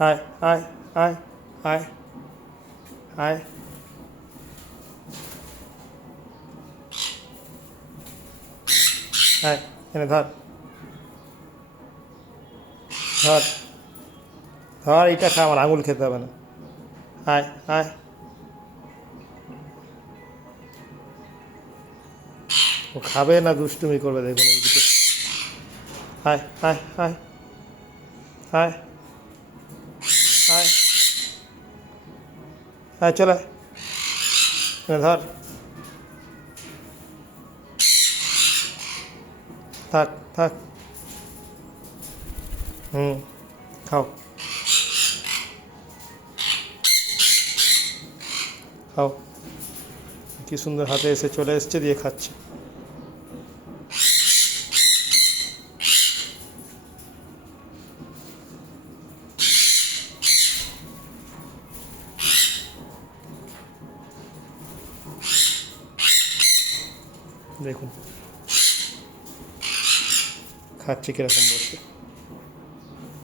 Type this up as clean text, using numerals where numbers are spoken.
আয় আয় আয় আয় আয়। আয় এনে ধর ধর ধর, এইটা খা, আমার আঙুল খেতে হবে না। আয় আয়। ও খাবে না দুষ্টুমি করবে, দেখুন এইদিকে। আয় আয় আয় আয় আয় আয়, চলে ধর। থাক থাক। হুম, খাও খাও। কি সুন্দর হাতে এসে চলে এসছে, দিয়ে খাচ্ছে। দেখুন খাচ্ছে কিরকম বসে।